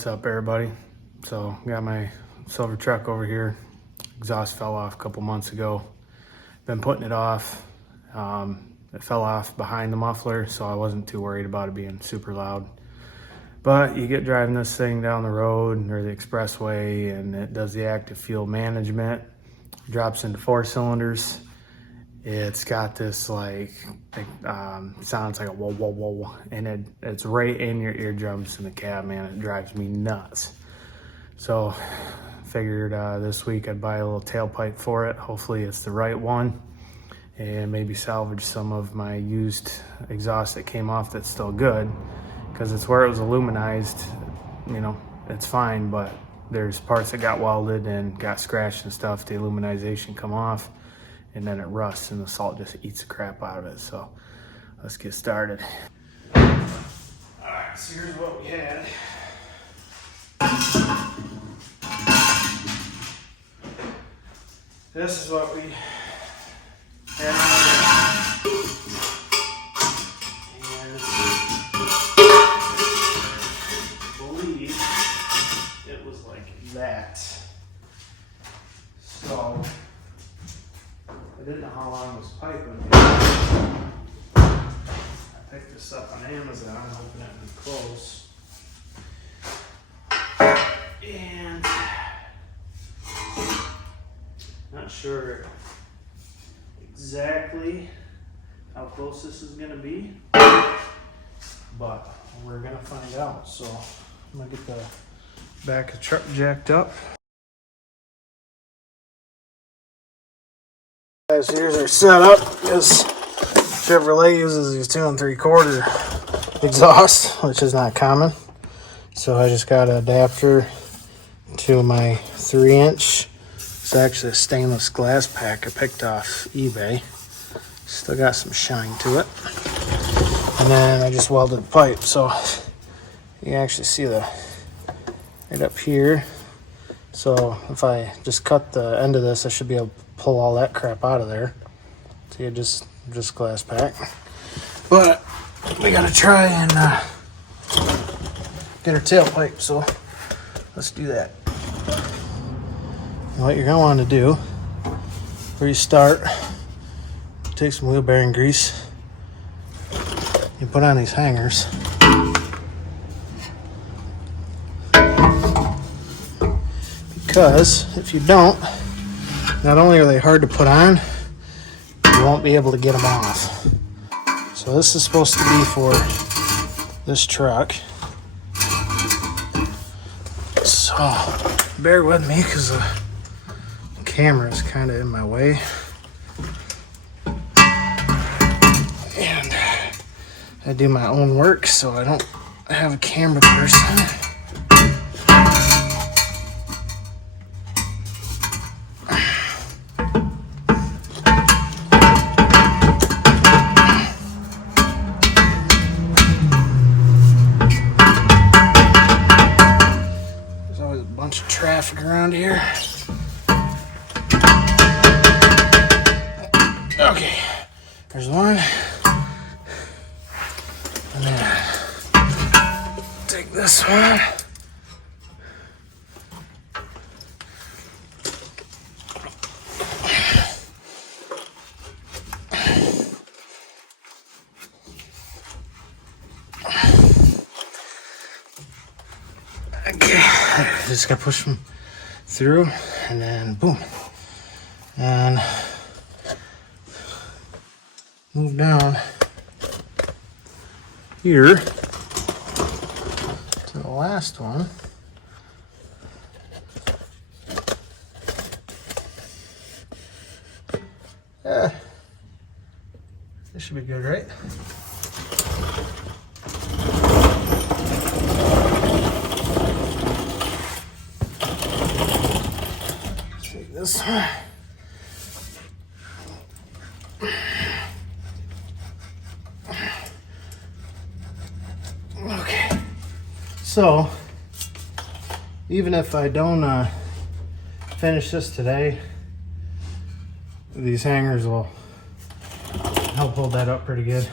What's up, everybody? So got my silver truck over here. Exhaust fell off a couple months ago. Been putting it off. It fell off behind the muffler, so I wasn't too worried about it being super loud. But you get driving this thing down the road or the expressway, and it does the active fuel management. Drops into 4 cylinders. It's got this sounds like a whoa, whoa, whoa, and it's right in your eardrums in the cab, man. It drives me nuts. So figured this week I'd buy a little tailpipe for it. Hopefully it's the right one, and maybe salvage some of my used exhaust that came off that's still good, because it's where it was aluminized. You know, it's fine, but there's parts that got welded and got scratched and stuff. The aluminization come off, and then it rusts and the salt just eats the crap out of it. So let's get started. All right, so here's what we had. This is what we had on there. And I believe it was like that. So I didn't know how long this pipe would be. I picked this up on Amazon, hoping it would be close. And not sure exactly how close this is going to be, but we're going to find out. So I'm going to get the back of the truck jacked up. Guys, here's our setup. This Chevrolet uses these 2 3/4 exhaust, which is not common. So I just got an adapter to my 3-inch. It's actually a stainless glass pack I picked off eBay. Still got some shine to it. And then I just welded the pipe. So you can actually see the right up here. So if I just cut the end of this, I should be able to pull all that crap out of there. See, just glass pack. But we gotta try and get our tailpipe, so let's do that. And what you're gonna want to do before you start, take some wheel bearing grease. You put on these hangers. Because if you don't, not only are they hard to put on, you won't be able to get them off. So this is supposed to be for this truck. So bear with me because the camera is kind of in my way. And I do my own work, so I don't have a camera person. Traffic around here. Okay, there's one. And then take this one. Okay, just gotta push them through, and then boom, and move down here to the last one. Yeah, this should be good, right? This one. Okay, so even if I don't finish this today, these hangers will help hold that up pretty good.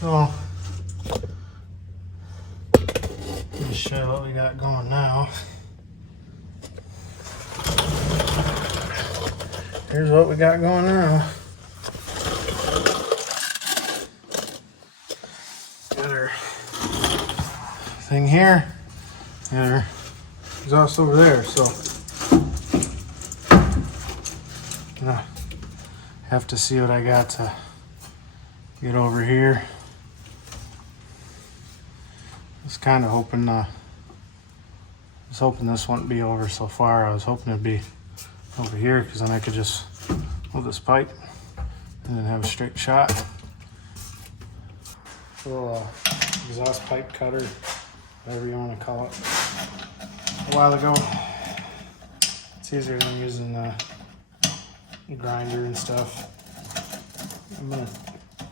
So, let me show you what we got going now. Here's what we got going now. Got our thing here, and our exhaust over there. So, gonna have to see what I got to get over here. I was kind of hoping, this wouldn't be over so far. I was hoping it'd be over here, because then I could just hold this pipe and then have a straight shot. A little exhaust pipe cutter, whatever you want to call it. A while ago, it's easier than using the grinder and stuff. I'm gonna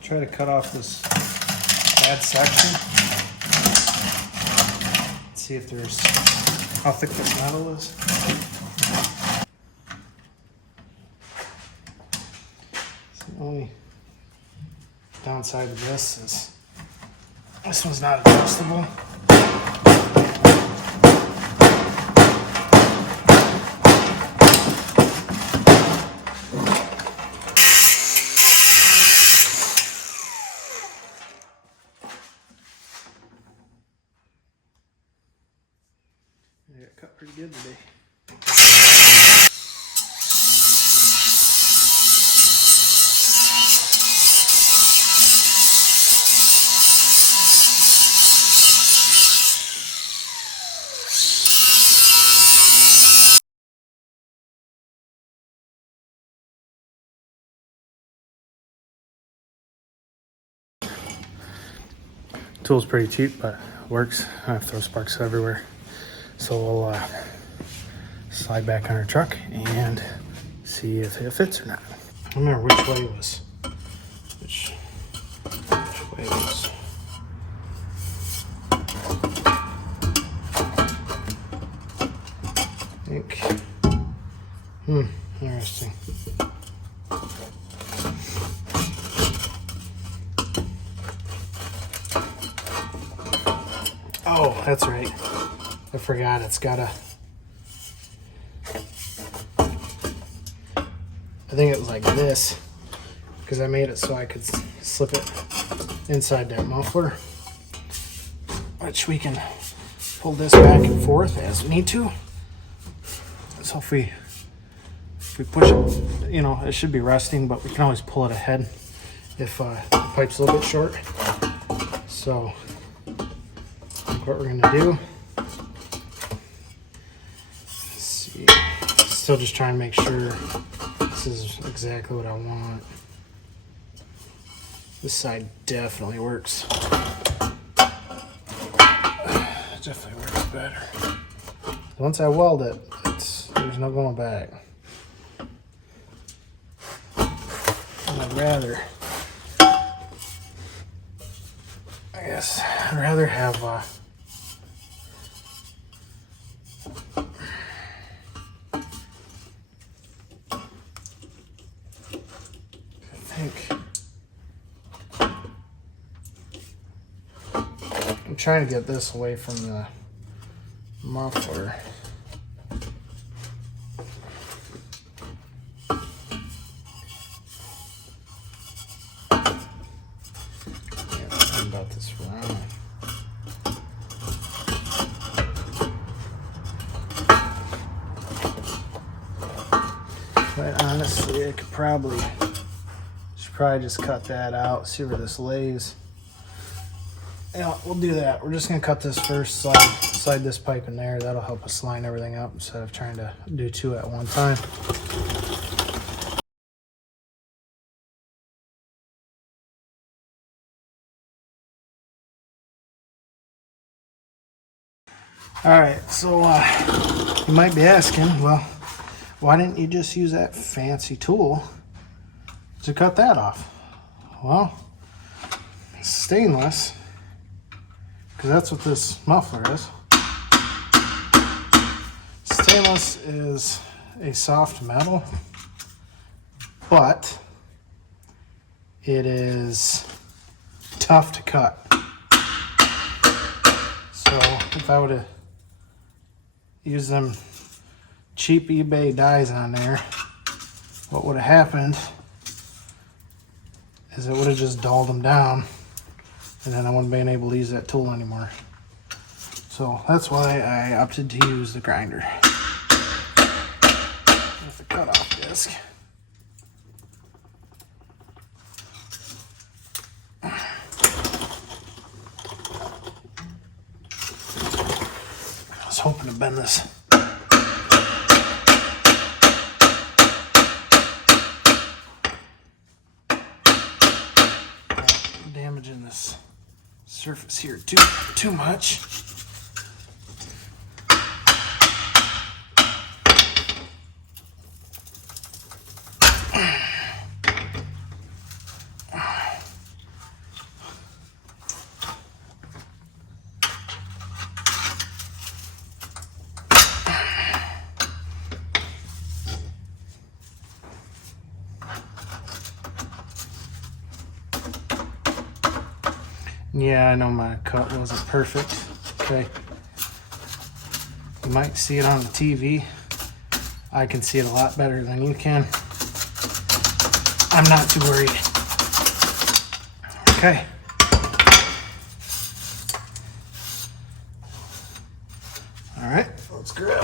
try to cut off this bad section. See if there's how thick this metal is. So the only downside of this is this one's not adjustable. I got cut pretty good today. Tool's pretty cheap, but works. I have to throw sparks everywhere. So we'll slide back on our truck and see if it fits or not. I don't remember which way was. Which way was. I think. Interesting. Oh, that's right. I forgot it's got a, I think it was like this, because I made it so I could slip it inside that muffler, which we can pull this back and forth as we need to. So if we push it, you know, it should be resting, but we can always pull it ahead if the pipe's a little bit short. So what we're gonna do, let's see, still just trying to make sure this is exactly what I want. This side definitely works. It definitely works better. Once I weld it, there's no going back. I'd rather, I'd rather have I'm trying to get this away from the muffler. Yeah, about this round. But honestly, I could probably just cut that out, see where this lays. Yeah, we'll do that. We're just gonna cut this first, slide this pipe in there. That'll help us line everything up instead of trying to do two at one time. All right, so you might be asking, well, why didn't you just use that fancy tool to cut that off? Well, it's stainless, because that's what this muffler is. Stainless is a soft metal, but it is tough to cut. So if I would have used them cheap eBay dies on there, what would have happened is it would have just dulled them down, and then I wouldn't have been able to use that tool anymore. So that's why I opted to use the grinder with the cutoff disc. I was hoping to bend this. Damaging this surface here too much. Yeah, I know my cut wasn't perfect. Okay. You might see it on the TV. I can see it a lot better than you can. I'm not too worried. Okay. All right, let's grab.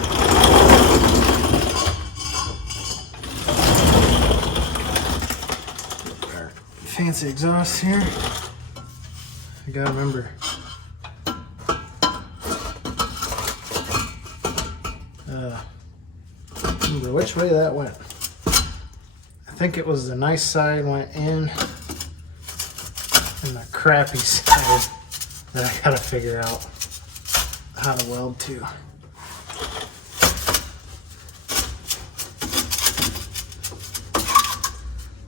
Our fancy exhaust here. I gotta remember which way that went. I think it was the nice side went in, and the crappy side that I gotta figure out how to weld to.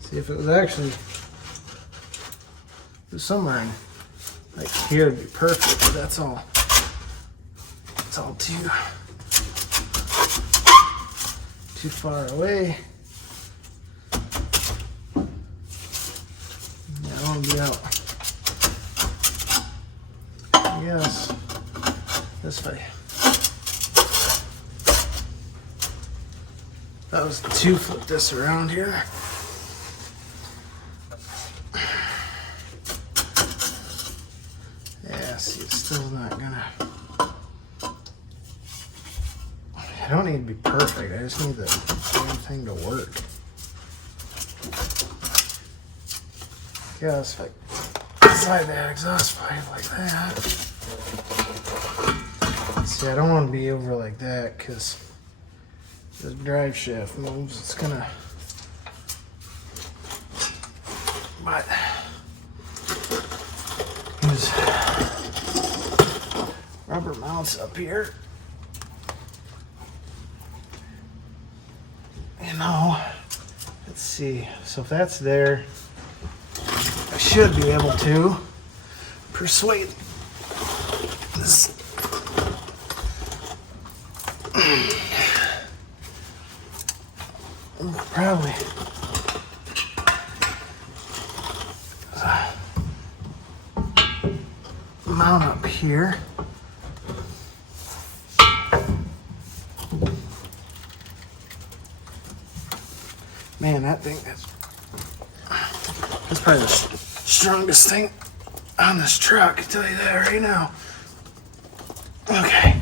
See, if it was actually somewhere in like here would be perfect, but that's all. It's all too far away. Yeah, I want to be out. Yes, this way. That was to flip this around here. See, it's still not gonna. I don't need to be perfect. I just need the damn thing to work. Guess if I slide that exhaust pipe like that. See, I don't want to be over like that because the drive shaft moves. It's gonna. But use rubber mounts up here. You know, let's see. So if that's there, I should be able to persuade this. Probably. Mount up here. Man, that thing that's probably the strongest thing on this truck, I can tell you that right now. Okay.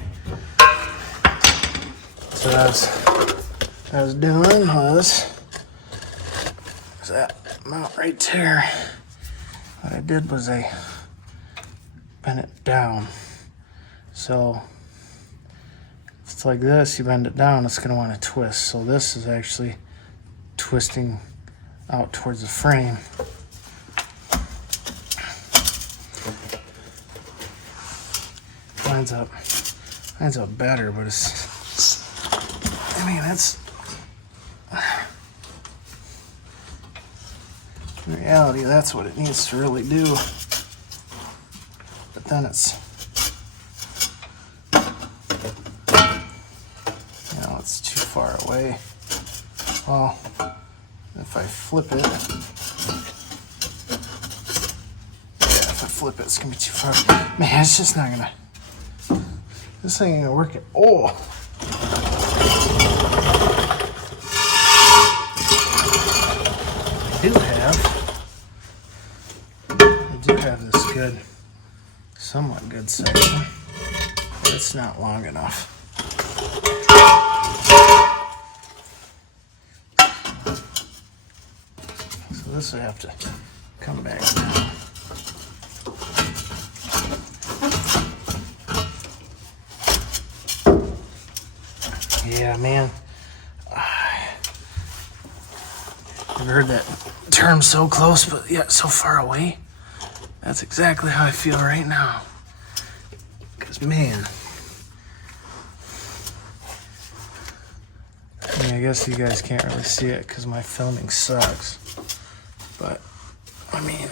So what I was doing was that mount right there. What I did was I bent it down. So if it's like this, you bend it down, it's gonna want to twist. So this is actually twisting out towards the frame. Lines up better, but I mean, it's in reality, that's what it needs to really do. But then it's, it's too far away. Well, if I flip it, flip it. It's gonna be too far. Man, it's just not gonna. This thing ain't gonna work at all. I do have this good, somewhat good section, but it's not long enough. So this will have to come back down. Yeah, man. I've heard that term so close, but yet so far away. That's exactly how I feel right now. Because, man. I mean, I guess you guys can't really see it because my filming sucks. But, I mean,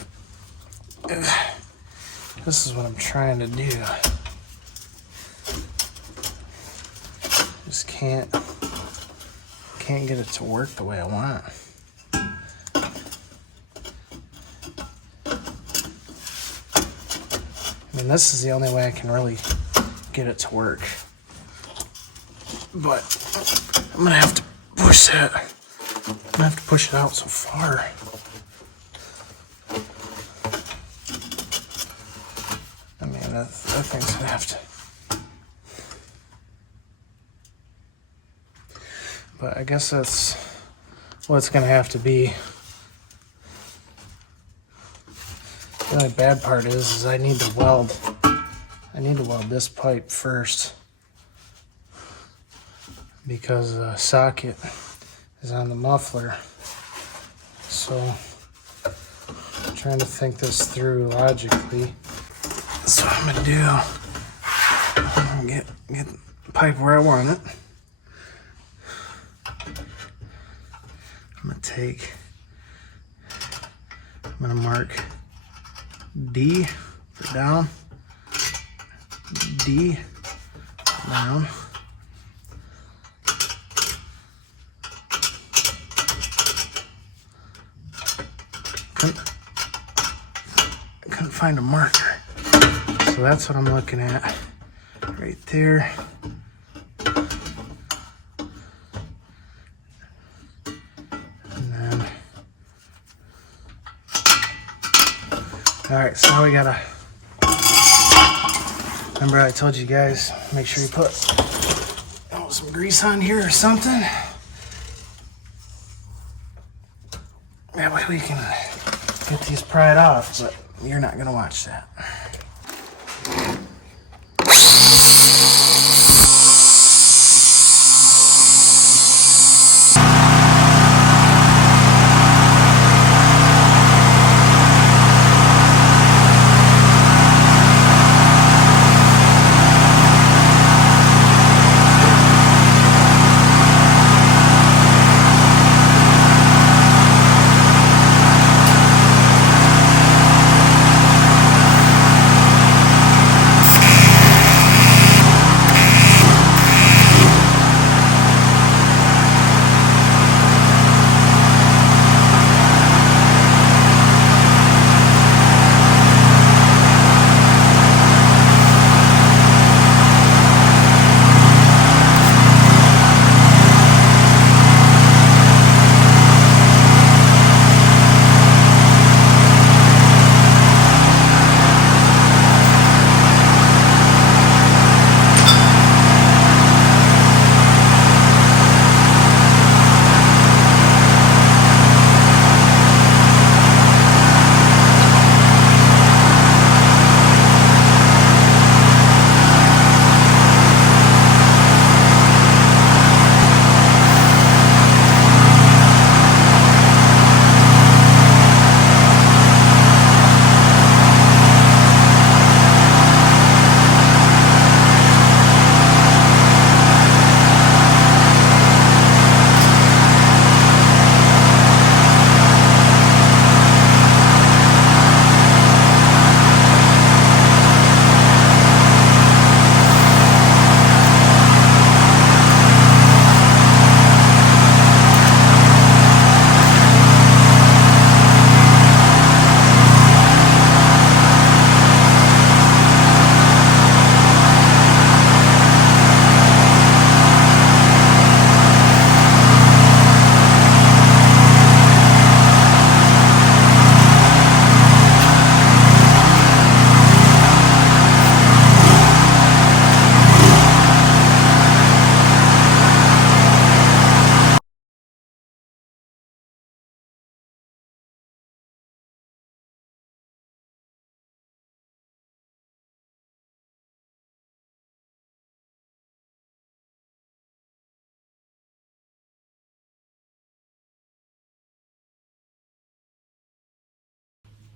this is what I'm trying to do. Just can't get it to work the way I want. I mean, this is the only way I can really get it to work. But I'm gonna have to push that. I'm gonna have to push it out so far. I mean, that thing's gonna have to. But I guess that's what it's gonna have to be. The only bad part is I need to weld this pipe first because the socket is on the muffler. So I'm trying to think this through logically. That's what I'm gonna do. I'm gonna get the pipe where I want it. I'm gonna mark D for down, D for down. Couldn't find a marker. So that's what I'm looking at right there. Alright, so now we gotta, remember I told you guys, make sure you put some grease on here or something. That way we can get these pried off, but you're not gonna watch that.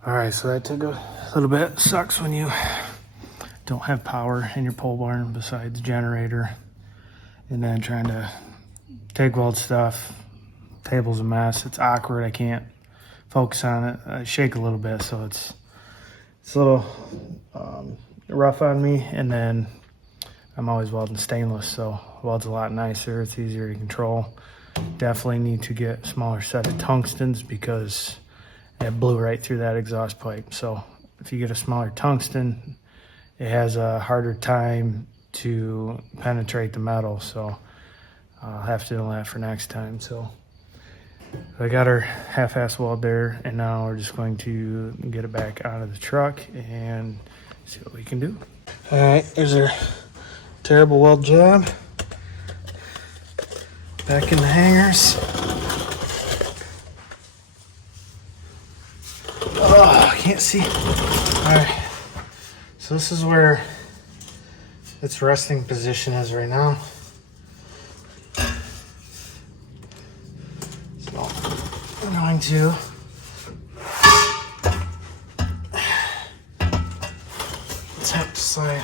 All right, so that took a little bit. Sucks when you don't have power in your pole barn besides generator, and then trying to TIG weld stuff. Table's a mess. It's awkward. I can't focus on it. I shake a little bit, so it's a little rough on me. And then I'm always welding stainless, so weld's a lot nicer. It's easier to control. Definitely need to get a smaller set of tungstens because it blew right through that exhaust pipe. So if you get a smaller tungsten, it has a harder time to penetrate the metal. So I'll have to do that for next time. So I got our half-ass weld there, and now we're just going to get it back out of the truck and see what we can do. All right, there's our terrible weld job. Back in the hangers. Oh, I can't see. All right, so this is where its resting position is right now. So I'm going to have to slide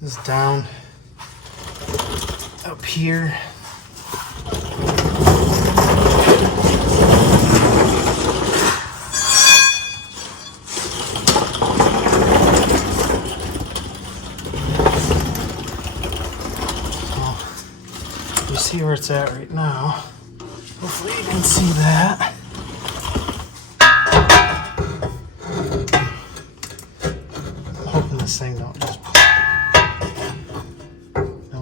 this down up here. You see where it's at right now. Hopefully you can see that. I'm hoping this thing don't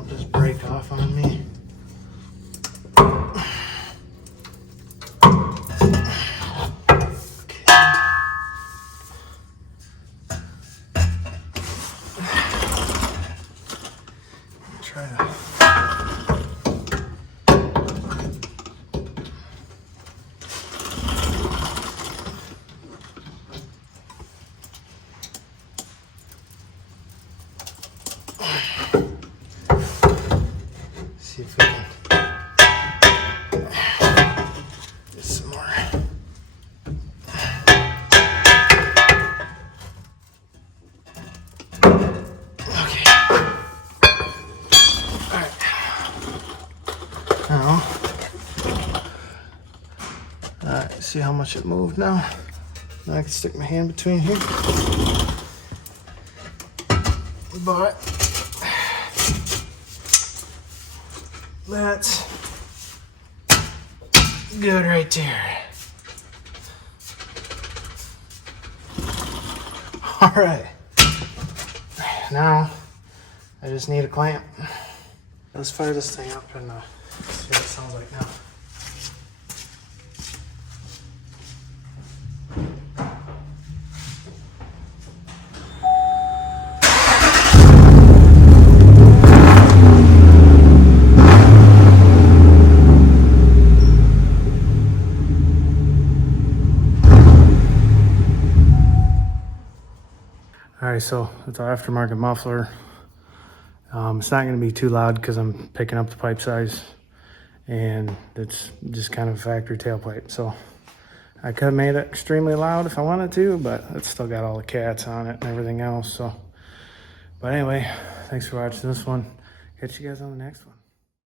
just break off on me. Try to. See if we can get some more. Okay. All right. Now, all right. See how much it moved now? Now I can stick my hand between here. But that's good right there. All right. Now I just need a clamp. Let's fire this thing up and see what it sounds like now. All right, so it's our aftermarket muffler. It's not going to be too loud because I'm picking up the pipe size, and it's just kind of a factory tailpipe. So I could have made it extremely loud if I wanted to, but it's still got all the cats on it and everything else. So, but anyway, thanks for watching this one. Catch you guys on the next one.